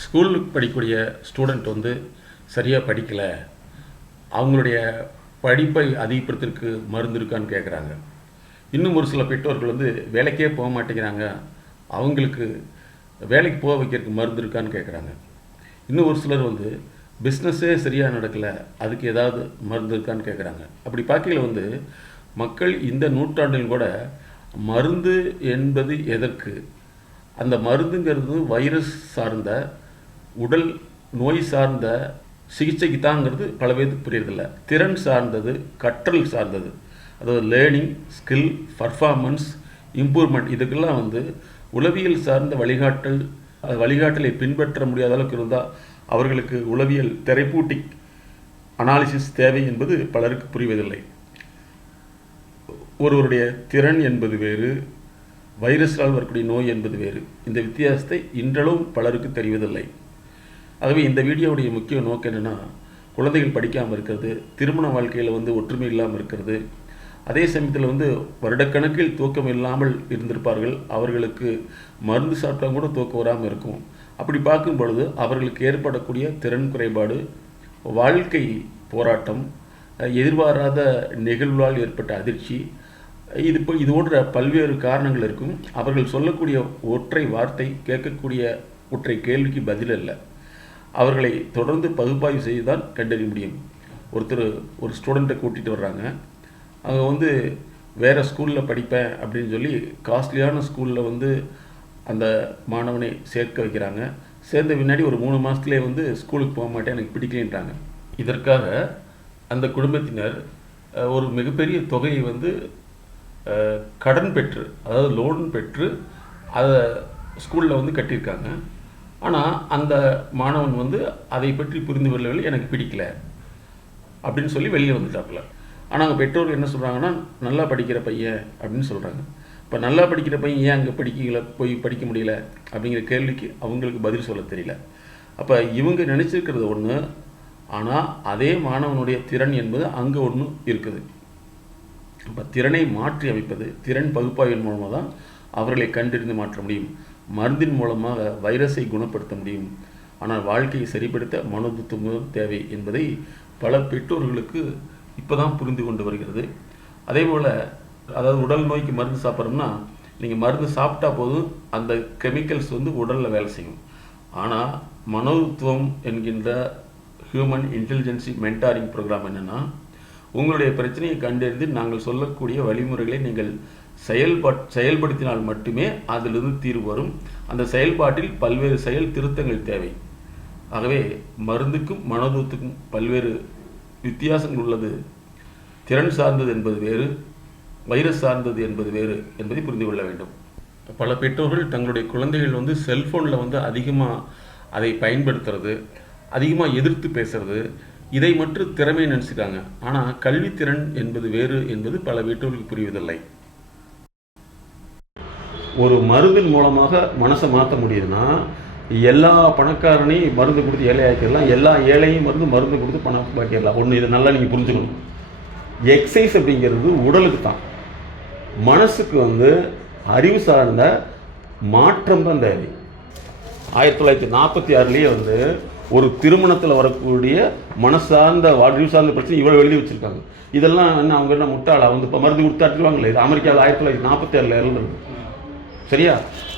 ஸ்கூலுக்கு படிக்கக்கூடிய ஸ்டூடெண்ட் வந்து சரியாக படிக்கலை. அவங்களுடைய படிப்பை அதிகப்படுத்துறதுக்கு மருந்து இருக்கான்னு கேட்குறாங்க இன்னும் ஒரு சில பெற்றோர்கள் வந்து வேலைக்கே போக மாட்டேங்கிறாங்க. அவங்களுக்கு வேலைக்கு போக வைக்கிறதுக்கு மருந்து இருக்கான்னு கேட்குறாங்க இன்னும் ஒரு சிலர் வந்து பிஸ்னஸே சரியாக நடக்கலை. அதுக்கு ஏதாவது மருந்து இருக்கான்னு கேட்குறாங்க அப்படி பார்க்கையில் வந்து மக்கள் இந்த நூற்றாண்டில் கூட மருந்து என்பது எதற்கு? அந்த மருந்துங்கிறது வைரஸ் சார்ந்த உடல் நோய் சார்ந்த சிகிச்சைக்கு தாங்கிறது பல பேருக்கு புரியறதில்ல. திறன் சார்ந்தது கற்றல் சார்ந்தது. அதாவது லேர்னிங் ஸ்கில் பர்ஃபார்மன்ஸ் இம்ப்ரூவ்மெண்ட் இதுக்கெல்லாம் வந்து உளவியல் சார்ந்த வழிகாட்டல் அது வழிகாட்டலை பின்பற்ற முடியாத அளவுக்கு இருந்தால் அவர்களுக்கு உளவியல் தெரப்பூட்டிக் அனாலிசிஸ் தேவை என்பது பலருக்கு புரிவதில்லை. ஒருவருடைய திறன் என்பது வேறு வைரஸால் வரக்கூடிய நோய் என்பது வேறு. இந்த வித்தியாசத்தை இன்றளவும் பலருக்கு தெரிவதில்லை. ஆகவே இந்த வீடியோவுடைய முக்கிய நோக்கம் என்னென்னா குழந்தைகள் படிக்காமல் இருக்கிறது திருமண வாழ்க்கையில் வந்து ஒற்றுமை இல்லாமல் இருக்கிறது. அதே சமயத்தில் வந்து வருடக்கணக்கில் தூக்கம் இல்லாமல் இருந்திருப்பார்கள். அவர்களுக்கு மருந்து சாப்பிட்டா கூட தூக்கம் வராமல் இருக்கும். அப்படி பார்க்கும் பொழுது அவர்களுக்கு ஏற்படக்கூடிய திறன் குறைபாடு வாழ்க்கை போராட்டம் எதிர்பாராத நிகழ்வால் ஏற்பட்ட அதிர்ச்சி இது இப்போ இது போன்ற பல்வேறு காரணங்கள் இருக்கும். அவர்கள் சொல்லக்கூடிய ஒற்றை வார்த்தை கேட்கக்கூடிய ஒற்றை கேள்விக்கு பதில் அல்ல. அவர்களை தொடர்ந்து பகுப்பாய்வு செய்து தான் கண்டறிய முடியும். ஒருத்தர் ஒரு ஸ்டூடெண்ட்டை கூட்டிகிட்டு வர்றாங்க. அவங்க வந்து வேறு ஸ்கூலில் படிப்பேன் அப்படின்னு சொல்லி காஸ்ட்லியான ஸ்கூலில் வந்து அந்த மாணவனை சேர்க்க வைக்கிறாங்க. சேர்ந்த பின்னாடி ஒரு மூணு மாதத்துலேயே வந்து ஸ்கூலுக்கு போக மாட்டேன் எனக்கு பிடிக்கலன்றாங்க. இதற்காக அந்த குடும்பத்தினர் ஒரு மிகப்பெரிய தொகையை வந்து கடன் பெற்று அதாவது லோன் பெற்று அதை ஸ்கூலில் வந்து கட்டியிருக்காங்க. ஆனால் அந்த மாணவன் வந்து அதை பற்றி புரிந்து கொள்ளவில்லை எனக்கு பிடிக்கல அப்படின்னு சொல்லி வெளியே வந்துட்டாப்புல. ஆனால் அங்கே பெற்றோர்கள் என்ன சொல்கிறாங்கன்னா நல்லா படிக்கிற பையன் அப்படின்னு சொல்கிறாங்க இப்போ நல்லா படிக்கிற பையன் ஏன் அங்கே படிக்கல போய் படிக்க முடியல அப்படிங்கிற கேள்விக்கு அவங்களுக்கு பதில் சொல்ல தெரியல. அப்போ இவங்க நினச்சிருக்கிறது ஒன்று ஆனால் அதே மாணவனுடைய திறன் என்பது அங்கே ஒன்று இருக்குது. அப்போ திறனை மாற்றி அமைப்பது திறன் பகுப்பாய்வின் மூலமாக தான் அவர்களை கண்டறிந்து மாற்ற முடியும். மருந்தின் மூலமாக வைரஸை குணப்படுத்த முடியும். ஆனால் வாழ்க்கையை சரிப்படுத்த மனோதத்துவம் தேவை என்பதை பல பெற்றோர்களுக்கு இப்போ தான் புரிந்து கொண்டு வருகிறது. அதே போல் அதாவது உடல் நோய்க்கு மருந்து சாப்பிட்றோம்னா நீங்கள் மருந்து சாப்பிட்டா போதும் அந்த கெமிக்கல்ஸ் வந்து உடலில் வேலை செய்யும். ஆனால் மனோத்துவம் என்கின்ற ஹியூமன் இன்டெலிஜென்சி மென்டாரிங் ப்ரோக்ராம் என்னென்னா உங்களுடைய பிரச்சனையை கண்டறிந்து நாங்கள் சொல்லக்கூடிய வழிமுறைகளை நீங்கள் செயல்பட் செயல்படுத்தினால் மட்டுமே அதிலிருந்து தீர்வு வரும். அந்த செயல்பாட்டில் பல்வேறு செயல் திருத்தங்கள் தேவை. ஆகவே மருந்துக்கும் மனோதத்துக்கும் பல்வேறு வித்தியாசங்கள் உள்ளது. திறன் சார்ந்தது என்பது வேறு வைரஸ் சார்ந்தது என்பது வேறு என்பதை புரிந்து கொள்ள வேண்டும். பல பெற்றோர்கள் தங்களுடைய குழந்தைகள் வந்து செல்ஃபோனில் வந்து அதிகமாக அதை பயன்படுத்துறது அதிகமாக எதிர்த்து பேசுறது இதை மட்டும் திறமை நினச்சிக்காங்க. ஆனால் கல்வித்திறன் என்பது வேறு என்பது பல வீட்டோருக்கு புரிவதில்லை. ஒரு மருந்தின் மூலமாக மனசை மாற்ற முடியுதுன்னா எல்லா பணக்காரனையும் மருந்து கொடுத்து ஏழையாக்கிடலாம் எல்லா ஏழையும் மருந்து மருந்து கொடுத்து பணம் பாக்கிடலாம். ஒன்று இதை நல்லா நீங்கள் புரிஞ்சுக்கணும். எக்ஸசைஸ் அப்படிங்கிறது உடலுக்கு தான். மனசுக்கு வந்து அறிவு சார்ந்த மாற்றம் தான் தேவை. ஆயிரத்தி தொள்ளாயிரத்தி நாற்பத்தி ஆறுலேயே வந்து ஒரு திருமணத்தில் வரக்கூடிய மனசார்ந்த வாழ்வு சார்ந்த பிரச்சனை இவ்வளோ எழுதி வச்சுருக்காங்க. இதெல்லாம் என்ன அவங்க என்ன முட்டாளா? வந்து இப்போ மருந்து கொடுத்தாட்டுவாங்களே இது அமெரிக்காவில் ஆயிரத்தி தொள்ளாயிரத்தி நாற்பத்தி ஏழில் இருந்தது சரியா?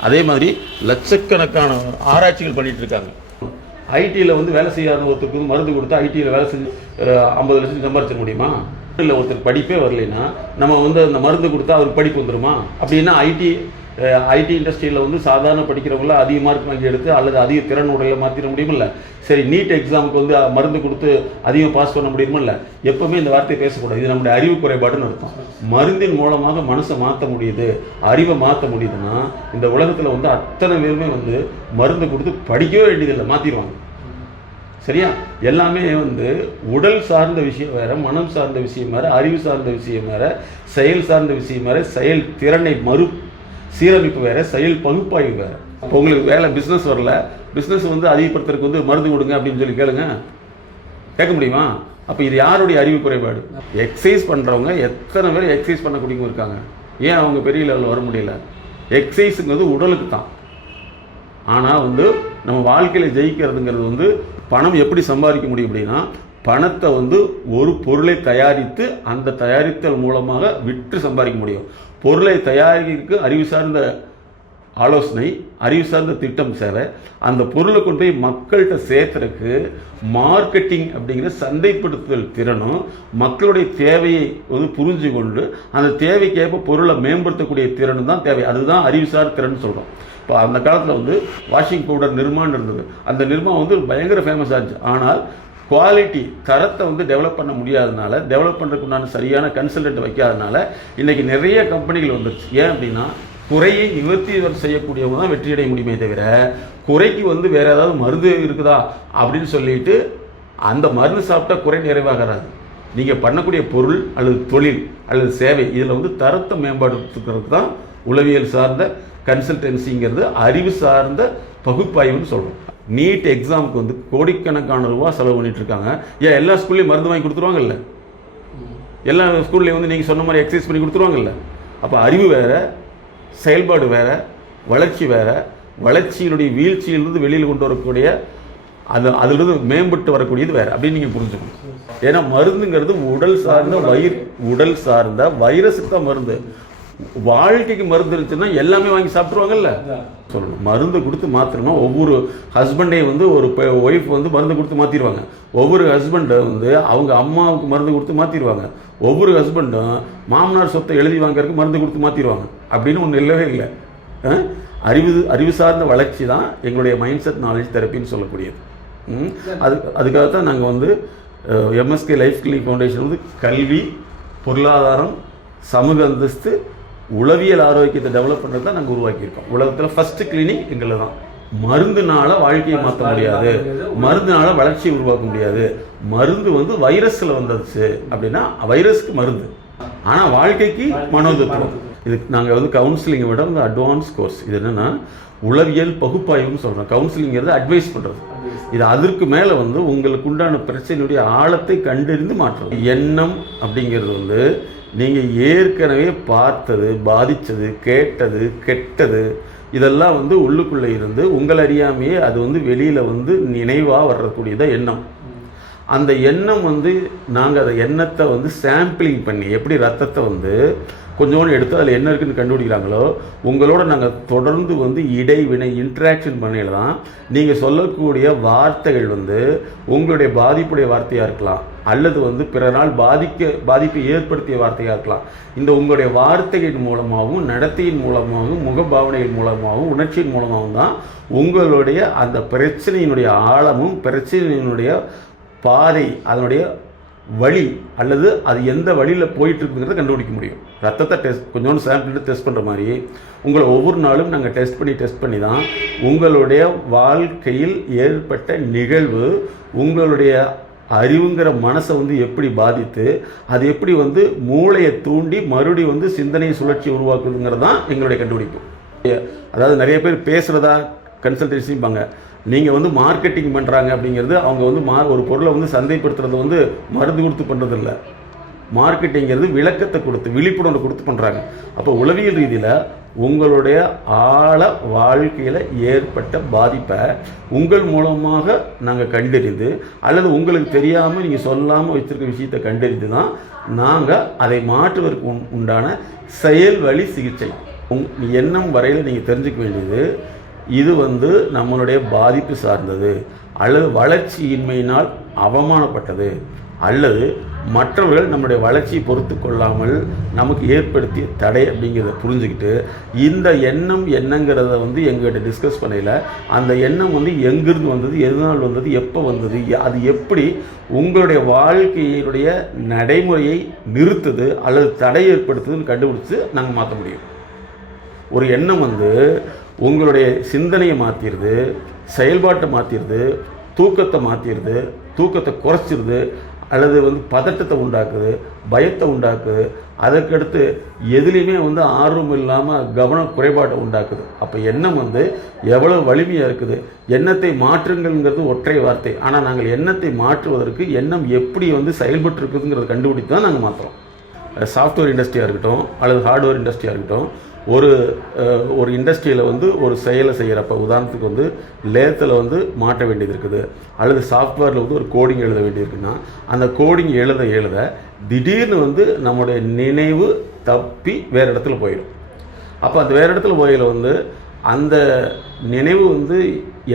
அதே மாதிரி லட்சக்கணக்கான ஆராய்ச்சிகள் பண்ணிட்டு இருக்காங்க. ஐடியில் வந்து வேலை செய்யாத ஒருத்தருக்கு வந்து மருந்து கொடுத்தா ஐடியில் வேலை செஞ்சு ஐம்பது லட்சம் சம்பாதிச்சிட முடியுமா? இல்லை ஒருத்தர் படிப்பே வரலைன்னா நம்ம வந்து அந்த மருந்து கொடுத்தா அவருக்கு படிப்பு வந்துருமா? அப்படின்னா ஐடி ஐடி இண்டஸ்ட்ரியில் வந்து சாதாரண படிக்கிறவங்கள அதிக மார்க் வாங்கி எடுத்து அல்லது அதிக திறன் உடைய மாற்றிட முடியுமில்ல. சரி நீட் எக்ஸாமுக்கு வந்து மருந்து கொடுத்து அதிகம் பாஸ் பண்ண முடியுமில்ல. எப்பவுமே இந்த வார்த்தையை பேசக்கூடாது. இது நம்முடைய அறிவு குறைபாடுன்னு அர்த்தம். மருந்தின் மூலமாக மனசை மாற்ற முடியுது. அறிவை மாற்ற முடியுதுன்னா இந்த உலகத்தில் வந்து அத்தனை பேருமே வந்து மருந்து கொடுத்து படிக்கவே வேண்டியதில்லை. மாற்றிடுவாங்க சரியா? எல்லாமே வந்து உடல் சார்ந்த விஷயம் வேற மனம் சார்ந்த விஷயம் வேற அறிவு சார்ந்த விஷயம் வேற செயல் சார்ந்த விஷயம் வேற செயல் திறனை மறு சீரமைப்பு வேறு செயல் பகுப்பாய்வு வேறு. இப்போ உங்களுக்கு வேலை பிஸ்னஸ் வரல. பிஸ்னஸ் வந்து அதிகப்படுத்துறதுக்கு வந்து மருந்து கொடுங்க அப்படின்னு சொல்லி கேளுங்க. கேட்க முடியுமா? அப்போ இது யாருடைய அறிவு குறைபாடு? எக்ஸசைஸ் பண்ணுறவங்க எத்தனை பேர் எக்ஸசைஸ் பண்ணக்கூடியவங்க இருக்காங்க? ஏன் அவங்க பெரிய லெவலில் வர முடியல? எக்ஸசைஸுங்கிறது உடலுக்கு தான். ஆனால் வந்து நம்ம வாழ்க்கையில் ஜெயிக்கிறதுங்கிறது வந்து பணம் எப்படி சம்பாதிக்க முடியும் அப்படின்னா பணத்தை வந்து ஒரு பொருளை தயாரித்து அந்த தயாரித்தல் மூலமாக விற்று சம்பாதிக்க முடியும். பொருளை தயாரிக்க அறிவு சார்ந்த ஆலோசனை அறிவு சார்ந்த திட்டம் சேவை அந்த பொருளை கொண்டு போய் மக்கள்கிட்ட சேர்த்துறக்கு மார்க்கெட்டிங் அப்படிங்கிற சந்தைப்படுத்துதல் திறனும் மக்களுடைய தேவையை வந்து புரிஞ்சு கொண்டு அந்த தேவைக்கேற்ப பொருளை மேம்படுத்தக்கூடிய திறனும் தான் தேவை. அதுதான் அறிவுசார் திறன் சொல்கிறோம் இப்போ அந்த காலத்தில் வந்து வாஷிங் பவுடர் நிர்மான்னு இருந்தது. அந்த நிர்மா வந்து பயங்கர ஃபேமஸ் ஆச்சு. ஆனால் குவாலிட்டி தரத்தை வந்து டெவலப் பண்ண முடியாதனால டெவலப் பண்ணுறதுக்கு உண்டான சரியான கன்சல்டன்ட் வைக்காதனால இன்றைக்கி நிறைய கம்பெனிகள் வந்துருச்சு. ஏன் அப்படின்னா குறையை நிவர்த்தி செய்யக்கூடியவங்க தான் வெற்றி அடைய முடியுமே தவிர குறைக்கு வந்து வேறு ஏதாவது மருந்து இருக்குதா அப்படின்னு சொல்லிட்டு அந்த மருந்து சாப்பிட்டா குறை நிறைவாகாது. நீங்கள் பண்ணக்கூடிய பொருள் அல்லது தொழில் அல்லது சேவை இதில் வந்து தரத்தை மேம்படுத்துக்கிறதுக்கு தான் உளவியல் சார்ந்த கன்சல்டன்சிங்கிறது அறிவு சார்ந்த பகுப்பாய்வுன்னு சொல்கிறோம் நீட் எக்ஸாமுக்கு வந்து கோடிக்கணக்கான ரூபா செலவு பண்ணிட்டு இருக்காங்க ஏன் எல்லா ஸ்கூல்லையும் மருந்து வாங்கி கொடுத்துருவாங்கல்ல? எல்லா ஸ்கூல்லையும் வந்து நீங்கள் சொன்ன மாதிரி எக்ஸசைஸ் பண்ணி கொடுத்துருவாங்கல்ல? அப்போ அறிவு வேறு செயல்பாடு வேறு வளர்ச்சி வேறு வளர்ச்சியினுடைய வீழ்ச்சியிலிருந்து வெளியில் கொண்டு வரக்கூடிய அது அதிலிருந்து மேம்பட்டு வரக்கூடியது வேறு. அப்படின்னு நீங்கள் புரிஞ்சுக்கணும். ஏன்னா மருந்துங்கிறது உடல் சார்ந்த வயிறு உடல் சார்ந்த வைரஸுக்கு தான் மருந்து. வாழ்க்கைக்கு மருந்து இருந்துச்சுன்னா எல்லாமே வாங்கி சாப்பிட்ருவாங்கல்ல சொல்லணும். மருந்து கொடுத்து மாத்திரமா ஒவ்வொரு ஹஸ்பண்டையும் வந்து ஒரு ஒய்ஃப் வந்து மருந்து கொடுத்து மாற்றிடுவாங்க ஒவ்வொரு ஹஸ்பண்டை வந்து அவங்க அம்மாவுக்கு மருந்து கொடுத்து மாற்றிடுவாங்க ஒவ்வொரு ஹஸ்பண்டும் மாமனார் சொத்தை எழுதி வாங்கறதுக்கு மருந்து கொடுத்து மாற்றிடுவாங்க அப்படின்னு ஒன்று இல்லவே இல்லை? அறிவு அறிவு சார்ந்த வளர்ச்சி தான் எங்களுடைய மைண்ட் செட் நாலேஜ் தெரப்பின்னு சொல்லக்கூடியது? அது அதுக்காக தான் நாங்கள் வந்து எம்எஸ்கே லைஃப் கிளினிக் ஃபவுண்டேஷன் வந்து கல்வி பொருளாதாரம் சமூக அந்தஸ்து உளவியல் ஆரோக்கியத்தை டெவலப் பண்ணுறது தான் நாங்கள் உருவாக்கியிருக்கோம். உலகத்தில் ஃபர்ஸ்ட் கிளினிக் எங்களை தான் மருந்துனால வாழ்க்கையை மாற்ற முடியாது. மருந்துனால வளர்ச்சியை உருவாக்க முடியாது. மருந்து வந்து வைரஸில் வந்துச்சு அப்படின்னா வைரஸ்க்கு மருந்து. ஆனால் வாழ்க்கைக்கு மனோதத்துவம். இது நாங்கள் வந்து கவுன்சிலிங்கை விட வந்து அட்வான்ஸ் கோர்ஸ் இது என்னன்னா உளவியல் பகுப்பாய்வுன்னு சொல்கிறோம் கவுன்சிலிங்கிறது அட்வைஸ் பண்ணுறது இது அதற்கு மேலே வந்து உங்களுக்கு உண்டான பிரச்சனையுடைய ஆழத்தை கண்டறிந்து மாற்றுறது. எண்ணம் அப்படிங்கிறது வந்து நீங்கள் ஏற்கனவே பார்த்தது பாதித்தது கேட்டது கெட்டது இதெல்லாம் வந்து உள்ளுக்குள்ளே இருந்து உங்கள் அறியாமையே அது வந்து வெளியில் வந்து நினைவாக வர்றக்கூடியதான் எண்ணம். அந்த எண்ணம் வந்து நாங்கள் அதை எண்ணத்தை வந்து சாம்பிளிங் பண்ணி எப்படி ரத்தத்தை வந்து கொஞ்சோண்டு எடுத்து அதில் என்ன இருக்குன்னு கண்டுபிடிக்கிறாங்களோ உங்களோட நாங்கள் தொடர்ந்து வந்து இடைவினை இன்ட்ராக்ஷன் பண்ணையில் தான் நீங்கள் சொல்லக்கூடிய வார்த்தைகள் வந்து உங்களுடைய பாதிப்புடைய வார்த்தையாக இருக்கலாம் அல்லது வந்து பிற நாள் பாதிக்க பாதிப்பை ஏற்படுத்திய வார்த்தையாக இருக்கலாம். இந்த உங்களுடைய வார்த்தைகளின் மூலமாகவும் நடத்தையின் மூலமாகவும் முகபாவனையின் மூலமாகவும் உணர்ச்சியின் மூலமாகவும் தான் உங்களுடைய அந்த பிரச்சனையினுடைய ஆழமும் பிரச்சனையினுடைய பாதை அதனுடைய வழி அல்லது அது எந்த வழியில் போயிட்டுருக்குங்கிறத கண்டுபிடிக்க முடியும். ரத்தத்தை டெஸ்ட் கொஞ்சோண்டு சாம்பிள் டெஸ்ட் பண்ணுற மாதிரி உங்களை ஒவ்வொரு நாளும் நாங்கள் டெஸ்ட் பண்ணி டெஸ்ட் பண்ணி தான் உங்களுடைய வாழ்க்கையில் ஏற்பட்ட நிகழ்வு உங்களுடைய அறிவுங்கிற மனசை வந்து எப்படி பாதித்து அது எப்படி வந்து மூளையை தூண்டி மறுபடி வந்து சிந்தனை சுழற்சி உருவாக்குதுங்கிறது தான் எங்களுடைய கண்டுபிடிப்பு. அதாவது நிறைய பேர் பேசுகிறதா கன்சல்டன்சிம்பாங்க நீங்கள் வந்து மார்க்கெட்டிங் பண்ணுறாங்க அப்படிங்கிறது அவங்க வந்து மா ஒரு பொருளை வந்து சந்தைப்படுத்துறது வந்து மருந்து கொடுத்து பண்ணுறதில்ல மார்க்கெட்டிங்கிறது விளக்கத்தை கொடுத்து விழிப்புணர்வு கொடுத்து பண்ணுறாங்க அப்போ உளவியல் ரீதியில் உங்களுடைய ஆழ வாழ்க்கையில் ஏற்பட்ட பாதிப்பை உங்கள் மூலமாக நாங்கள் கண்டறிந்து அல்லது உங்களுக்கு தெரியாமல் நீங்கள் சொல்லாமல் வச்சுருக்க விஷயத்தை கண்டறிந்து தான் நாங்கள் அதை மாற்றுவதற்கு உண்- உண்டான செயல் வழி சிகிச்சை. உங் எண்ணம் வரையில் நீங்கள் தெரிஞ்சுக்க வேண்டியது இது வந்து நம்மளுடைய பாதிப்பு சார்ந்தது அல்லது வளர்ச்சியின்மையினால் அவமானப்பட்டது அல்லது மற்றவர்கள் நம்முடைய வளர்ச்சியை பொறுத்து கொள்ளாமல் நமக்கு ஏற்படுத்திய தடை அப்படிங்கிறத புரிஞ்சுக்கிட்டு இந்த எண்ணம் என்னங்கிறத வந்து எங்ககிட்ட டிஸ்கஸ் பண்ணையில் அந்த எண்ணம் வந்து எங்கிருந்து வந்தது எதனால் வந்தது எப்போ வந்தது அது எப்படி உங்களுடைய வாழ்க்கையினுடைய நடைமுறையை நிறுத்துது அல்லது தடை ஏற்படுத்துதுன்னு கண்டுபிடிச்சு நாங்கள் மாற்ற முடியும். ஒரு எண்ணம் வந்து உங்களுடைய சிந்தனையை மாற்றிடுது செயல்பாட்டை மாற்றிடுது தூக்கத்தை மாற்றிடுது தூக்கத்தை குறைச்சிருது அல்லது வந்து பதட்டத்தை உண்டாக்குது பயத்தை உண்டாக்குது அதற்கடுத்து எதுலேயுமே வந்து ஆர்வம் இல்லாமல் கவன குறைபாட்டை உண்டாக்குது. அப்போ எண்ணம் வந்து எவ்வளோ வலிமையாக இருக்குது எண்ணத்தை மாற்றுங்கள்ங்கிறது ஒற்றை வார்த்தை. ஆனால் நாங்கள் எண்ணத்தை மாற்றுவதற்கு எண்ணம் எப்படி வந்து செயல்பட்டு இருக்குதுங்கிறத கண்டுபிடித்து தான் நாங்கள் மாற்றுறோம் சாஃப்ட்வேர் இண்டஸ்ட்ரியாக இருக்கட்டும் அல்லது ஹார்ட்வேர் இண்டஸ்ட்ரியாக இருக்கட்டும் ஒரு ஒரு இண்டஸ்ட்ரியில் வந்து ஒரு செயலை செய்கிறப்ப உதாரணத்துக்கு வந்து லேத்தில் வந்து மாட்ட வேண்டியது இருக்குது. அல்லது சாஃப்ட்வேரில் வந்து ஒரு கோடிங் எழுத வேண்டியிருக்குன்னா அந்த கோடிங் எழுத எழுத திடீர்னு வந்து நம்முடைய நினைவு தப்பி வேறு இடத்துல போயிடும். அப்போ அந்த வேறு இடத்துல போயில வந்து அந்த நினைவு வந்து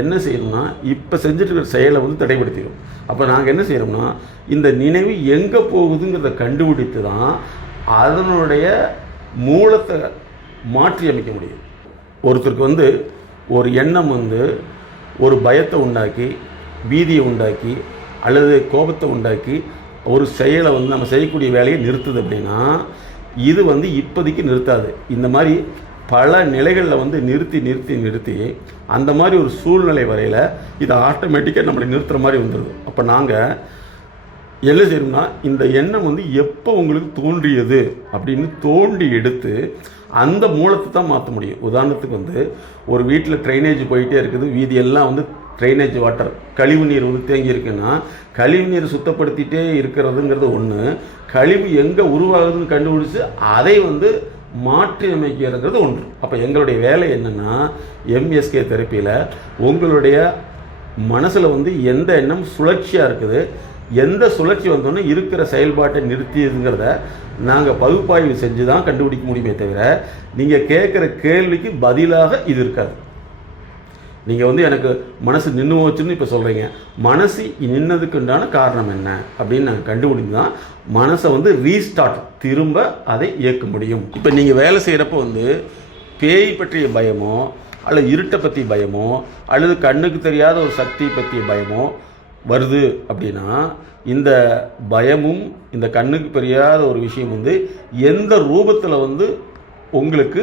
என்ன செய்யணும்னா இப்போ செஞ்சுட்டு இருக்கிற செயலை வந்து தடைப்படுத்திடும். அப்போ நாங்கள் என்ன செய்கிறோம்னா இந்த நினைவு எங்கே போகுதுங்கிறத கண்டுபிடித்து தான் அதனுடைய மூலத்தை மாற்றி அமைக்க முடியும் ஒருத்தருக்கு வந்து ஒரு எண்ணம் வந்து ஒரு பயத்தை உண்டாக்கி பீதியை உண்டாக்கி அல்லது கோபத்தை உண்டாக்கி ஒரு செயலை வந்து நம்ம செய்யக்கூடிய வேலையை நிறுத்துது அப்படின்னா இது வந்து இப்போதைக்கு நிறுத்தாது. இந்த மாதிரி பல நிலைகளில் வந்து நிறுத்தி நிறுத்தி நிறுத்தி அந்த மாதிரி ஒரு சூழ்நிலை வரையில் இது ஆட்டோமேட்டிக்காக நம்மளை நிறுத்துகிற மாதிரி வந்துடுது அப்போ நாங்கள் என்ன செய்யணும்னா இந்த எண்ணம் வந்து எப்போ உங்களுக்கு தோன்றியது அப்படின்னு தோண்டி எடுத்து அந்த மூலத்தை தான் மாற்ற முடியும். உதாரணத்துக்கு வந்து ஒரு வீட்டில் ட்ரைனேஜ் போயிட்டே இருக்குது. வீதியெல்லாம் வந்து ட்ரைனேஜ் வாட்டர் கழிவு நீர் வந்து தேங்கி இருக்குன்னா கழிவு நீர் சுத்தப்படுத்திட்டே இருக்கிறதுங்கிறது ஒன்று கழிவு எங்கே உருவாகுதுன்னு கண்டுபிடிச்சு அதை வந்து மாற்றி அமைக்கிறதுங்கிறது ஒன்று. அப்போ எங்களுடைய வேலை என்னென்னா எம்எஸ்கே தெரப்பியில் உங்களுடைய மனசில் வந்து எந்த எண்ணம் சுழற்சியாக இருக்குது எந்த சுழற்சி வந்தோன்னே இருக்கிற செயல்பாட்டை நிறுத்தியதுங்கிறத நாங்கள் பகுப்பாய்வு செஞ்சு தான் கண்டுபிடிக்க முடியுமே தவிர நீங்கள் கேட்குற கேள்விக்கு பதிலாக இது இருக்காது. நீங்கள் வந்து எனக்கு மனசு நின்று போச்சுன்னு இப்போ சொல்கிறீங்க மனசு நின்னதுக்குண்டான காரணம் என்ன? அப்படின்னு நாங்கள் கண்டுபிடிச்சு தான் மனசை வந்து ரீஸ்டார்ட் திரும்ப அதை இயக்க முடியும். இப்போ நீங்கள் வேலை செய்கிறப்போ வந்து பேய் பற்றிய பயமோ அல்லது இருட்டை பற்றி பயமோ அல்லது கண்ணுக்கு தெரியாத ஒரு சக்தி பற்றிய பயமோ வருது அப்படின்னா இந்த பயமும் இந்த கண்ணுக்கு தெரியாத ஒரு விஷயம் வந்து எந்த ரூபத்தில் வந்து உங்களுக்கு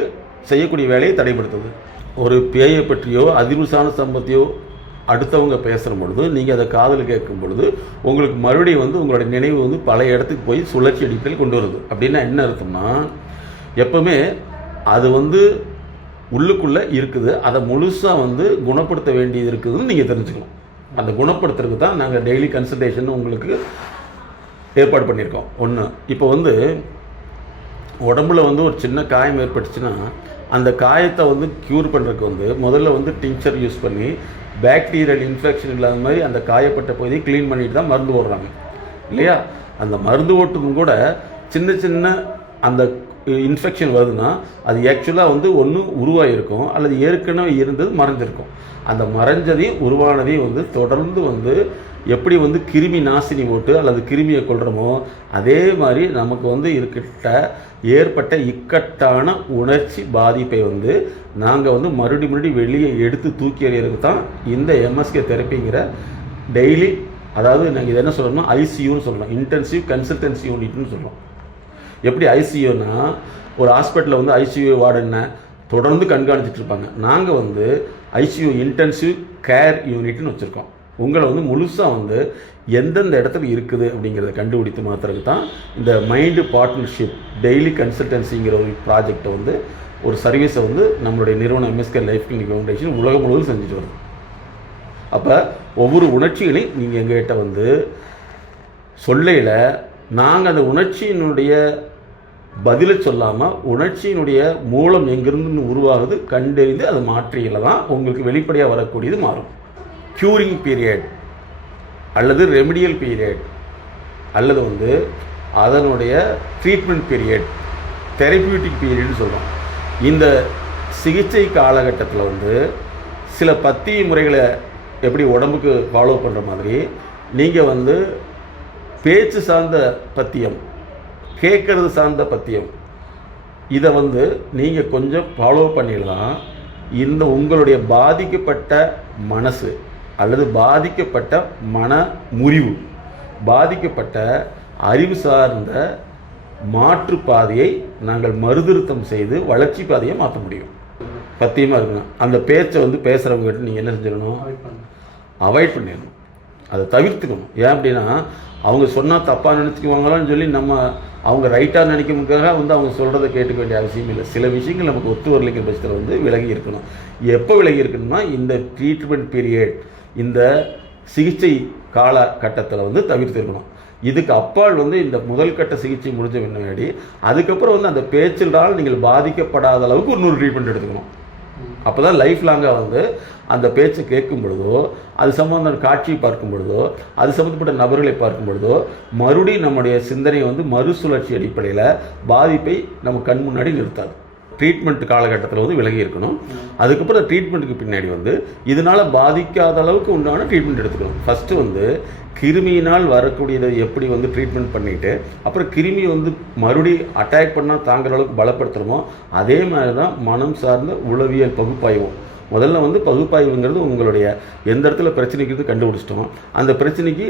செய்யக்கூடிய வேலையை தடைப்படுத்துது? ஒரு பேயை பற்றியோ அதிர்வுசான சம்பத்தியோ அடுத்தவங்க பேசுகிற பொழுது நீங்கள் அதை காதில் கேட்கும் பொழுது உங்களுக்கு மறுபடியும் வந்து உங்களோட நினைவு வந்து பல இடத்துக்கு போய் சுழற்சி அடிப்படையில் கொண்டு வருது. அப்படின்னா என்ன அர்த்தம்னா எப்பவுமே அது வந்து உள்ளுக்குள்ளே இருக்குது. அதை முழுசாக வந்து குணப்படுத்த வேண்டியது இருக்குதுன்னு நீங்கள் தெரிஞ்சுக்கலாம் அந்த குணப்படுத்துறதுக்கு தான் நாங்கள் டெய்லி கன்சல்டேஷன் உங்களுக்கு ஏற்பாடு பண்ணியிருக்கோம். ஒன்று இப்போ வந்து உடம்புல வந்து ஒரு சின்ன காயம் ஏற்பட்டுச்சுன்னா அந்த காயத்தை வந்து க்யூர் பண்ணுறதுக்கு வந்து முதல்ல வந்து டிங்சர் யூஸ் பண்ணி பேக்டீரியல் இன்ஃபெக்ஷன் இல்லாத மாதிரி அந்த காயப்பட்ட பகுதியை க்ளீன் பண்ணிட்டு தான் மருந்து ஓடுறாங்க. இல்லையா? அந்த மருந்து ஓட்டுக்கும் கூட சின்ன சின்ன அந்த இன்ஃபெக்ஷன் வருதுன்னா அது ஆக்சுவலாக வந்து ஒன்று உருவாகிருக்கும் அல்லது ஏற்கனவே இருந்தது மறைஞ்சிருக்கும். அந்த மறைஞ்சதையும் உருவானதையும் வந்து தொடர்ந்து வந்து எப்படி வந்து கிருமி நாசினி போட்டு அல்லது கிருமியை கொள்கிறோமோ அதே மாதிரி நமக்கு வந்து இருக்கிட்ட ஏற்பட்ட இக்கட்டான உணர்ச்சி பாதிப்பை வந்து நாங்கள் வந்து மறுபடி மறுபடி வெளியே எடுத்து தூக்கி எறியறதுக்கு தான் இந்த எம்எஸ்கே தெரப்பிங்கிற டெய்லி அதாவது நாங்கள் இது என்ன சொல்கிறோம்னா ஐசியூன்னு சொல்கிறோம் இன்டென்சிவ் கன்சல்டன்சி யூனிட்னு சொல்கிறோம் எப்படி ஐசியூனா ஒரு ஹாஸ்பிட்டலில் வந்து ஐசியூ வார்டு தொடர்ந்து கண்காணிச்சிட்டு இருப்பாங்க. நாங்கள் வந்து ஐசியூ இன்டென்சிவ் கேர் யூனிட்னு வச்சுருக்கோம். உங்களை வந்து முழுசாக வந்து எந்தெந்த இடத்துல இருக்குது அப்படிங்கிறத கண்டுபிடித்து மாத்திரக்கு தான் இந்த மைண்டு பார்ட்னர்ஷிப் டெய்லி கன்சல்டன்சிங்கிற ஒரு ப்ராஜெக்டை வந்து ஒரு சர்வீஸை வந்து நம்மளுடைய நிறுவனம் எம்எஸ்கே லைஃப் கிளினிக் ஃபவுண்டேஷன் உலகம் முழுவதும் செஞ்சுட்டு வருது. அப்போ ஒவ்வொரு உணர்ச்சிகளையும் நீங்கள் எங்கள்கிட்ட வந்து சொல்லையில் நாங்கள் அந்த உணர்ச்சியினுடைய பதிலை சொல்லாமல் உணர்ச்சியினுடைய மூலம் எங்கிருந்து உருவாகுது கண்டறிந்து அது மாற்றியில் தான் உங்களுக்கு வெளிப்படையாக வரக்கூடியது மாறும். க்யூரிங் பீரியட் அல்லது ரெமிடியல் பீரியட் அல்லது வந்து அதனுடைய ட்ரீட்மெண்ட் பீரியட் தெரப்பியூட்டிக் பீரியட்னு சொல்கிறோம் இந்த சிகிச்சை காலகட்டத்தில் வந்து சில பத்திய முறைகளை எப்படி உடம்புக்கு ஃபாலோ பண்ணுற மாதிரி நீங்கள் வந்து பேச்சு சார்ந்த பத்தியம் கேட்கறது சார்ந்த பத்தியம். இதை வந்து நீங்கள் கொஞ்சம் ஃபாலோ பண்ணிடலாம். இந்த உங்களுடைய பாதிக்கப்பட்ட மனசு அல்லது பாதிக்கப்பட்ட மன முறிவு பாதிக்கப்பட்ட அறிவு சார்ந்த மாற்று பாதையை நாங்கள் மறுதிருத்தம் செய்து வளர்ச்சி பாதையை மாற்ற முடியும். பத்தியமாக இருக்கணும். அந்த பேச்சை வந்து பேசுகிறவங்ககிட்ட நீங்கள் என்ன செஞ்சிடணும்? அவாய்ட் பண்ணிடணும். அதை தவிர்த்துக்கணும். ஏன் அப்படின்னா அவங்க சொன்னால் தப்பாக நினச்சிக்குவாங்களான்னு சொல்லி நம்ம அவங்க ரைட்டாக நினைக்கிறதுக்காக வந்து அவங்க சொல்கிறத கேட்டுக்க வேண்டிய அவசியம் இல்லை. சில விஷயங்கள் நமக்கு ஒத்து வரலைங்கிற பட்சத்தில் வந்து விலகி இருக்கணும். எப்போ விலகி இருக்கணும்னா இந்த ட்ரீட்மெண்ட் பீரியட் இந்த சிகிச்சை காலகட்டத்தில் வந்து தவிர்த்து இருக்கணும். இதுக்கு அப்பால் வந்து இந்த முதல் கட்ட சிகிச்சை முடிஞ்ச பின்னாடி அதுக்கப்புறம் வந்து அந்த பேச்சினால் நீங்கள் பாதிக்கப்படாத அளவுக்கு இன்னொரு ட்ரீட்மெண்ட் எடுத்துக்கணும். அப்போ தான் லைஃப் லாங்காக வந்து அந்த பேச்சை கேட்கும் பொழுதோ அது சம்பந்தமான காட்சியை பார்க்கும் பொழுதோ அது சம்மந்தப்பட்ட நபர்களை பார்க்கும் பொழுதோ மறுபடியும் நம்முடைய சிந்தனையை வந்து மறுசுழற்சி அடிப்படையில் பாதிப்பை நம்ம கண் முன்னாடி நிறுத்தாது. ட்ரீட்மெண்ட் காலகட்டத்தில் வந்து விலகி இருக்கணும். அதுக்கப்புறம் ட்ரீட்மெண்ட்டுக்கு பின்னாடி வந்து இதனால் பாதிக்காத அளவுக்கு உண்டான ட்ரீட்மெண்ட் எடுத்துக்கணும். ஃபஸ்ட்டு வந்து கிருமியினால் வரக்கூடியதை எப்படி வந்து ட்ரீட்மெண்ட் பண்ணிவிட்டு அப்புறம் கிருமி வந்து மறுபடி அட்டாக் பண்ணால் தாங்குற அளவுக்கு பலப்படுத்துகிறோமோ அதே மாதிரி தான் மனம் சார்ந்த உளவியல் பகுப்பாய்வும். முதல்ல வந்து பகுப்பாய்வுங்கிறது உங்களுடைய எந்த இடத்துல பிரச்சனைக்கு கண்டுபிடிச்சிட்டோம். அந்த பிரச்சனைக்கு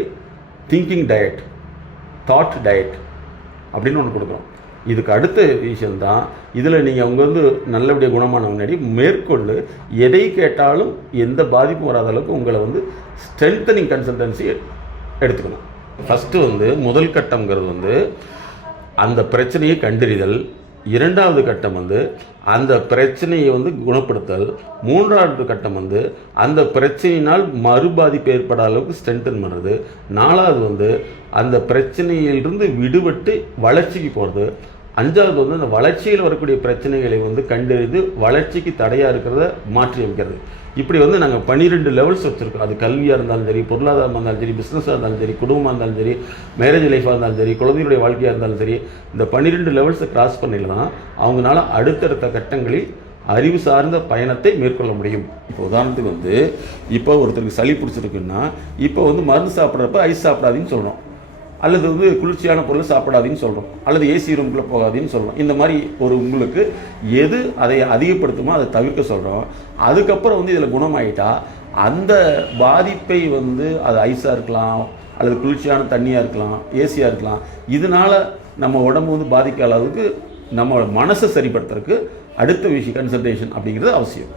திங்கிங் டயட் தாட் டயட் அப்படின்னு ஒன்று கொடுக்குறோம். இதுக்கு அடுத்த விஷயம்தான் இதில் நீங்கள் அவங்க வந்து நல்லபடியாக குணமான முன்னாடி மேற்கொண்டு எதை கேட்டாலும் எந்த பாதிப்பும் வராத அளவுக்கு உங்களை வந்து ஸ்ட்ரென்தனிங் கன்சல்டன்சி எடுத்துக்கணும். ஃபஸ்ட்டு வந்து முதல் கட்டம்ங்கிறது வந்து அந்த பிரச்சனையை கண்டறிதல். இரண்டாவது கட்டம் வந்து அந்த பிரச்சனையை வந்து குணப்படுத்தல். மூன்றாவது கட்டம் வந்து அந்த பிரச்சனையினால் மறுபாதிப்பு ஏற்படாத அளவுக்கு ஸ்ட்ரென்தன் பண்ணுறது நாலாவது வந்து அந்த பிரச்சனையிலிருந்து விடுபட்டு வளர்ச்சிக்கு போகிறது அஞ்சாவது வந்து அந்த வளர்ச்சியில் வரக்கூடிய பிரச்சனைகளை வந்து கண்டறிந்து வளர்ச்சிக்கு தடையாக இருக்கிறத மாற்றி அமைக்கிறது. இப்படி வந்து நாங்கள் பன்னிரெண்டு லெவல்ஸ் வச்சுருக்கோம். அது கல்வியாக இருந்தாலும் சரி பொருளாதாரமாக இருந்தாலும் சரி பிஸ்னஸாக இருந்தாலும் சரி குடும்பமாக இருந்தாலும் சரி மேரேஜ் லைஃபாக இருந்தாலும் சரி குழந்தையுடைய வாழ்க்கையாக இருந்தாலும் சரி இந்த பன்னிரெண்டு லெவல்ஸை கிராஸ் பண்ணில தான் அவங்களால அடுத்தடுத்த கட்டங்களில் அறிவு சார்ந்த பயணத்தை மேற்கொள்ள முடியும். இப்போ உதாரணத்துக்கு வந்து இப்போ ஒருத்தருக்கு சளி பிடிச்சிருக்குன்னா இப்போ வந்து மருந்து சாப்பிட்றப்ப ஐஸ் சாப்பிடாதுன்னு சொல்கிறோம் அல்லது வந்து குளிர்ச்சியான பொருள் சாப்பிடாதீன்னு சொல்கிறோம் அல்லது ஏசி ரூம்குள்ளே போகாதீன்னு சொல்கிறோம் இந்த மாதிரி ஒரு உங்களுக்கு எது அதை அதிகப்படுத்துமோ அதை தவிர்க்க சொல்கிறோம் அதுக்கப்புறம் வந்து இதில் குணமாயிட்டா அந்த பாதிப்பை வந்து அது ஐஸாக இருக்கலாம் அல்லது குளிர்ச்சியான தண்ணியாக இருக்கலாம் ஏசியாக இருக்கலாம். இதனால் நம்ம உடம்பு வந்து பாதிக்காத அளவுக்கு நம்ம மனசை சரிப்படுத்துறதுக்கு அடுத்த விஷயம் கன்சல்டேஷன் அப்படிங்கிறது அவசியம்.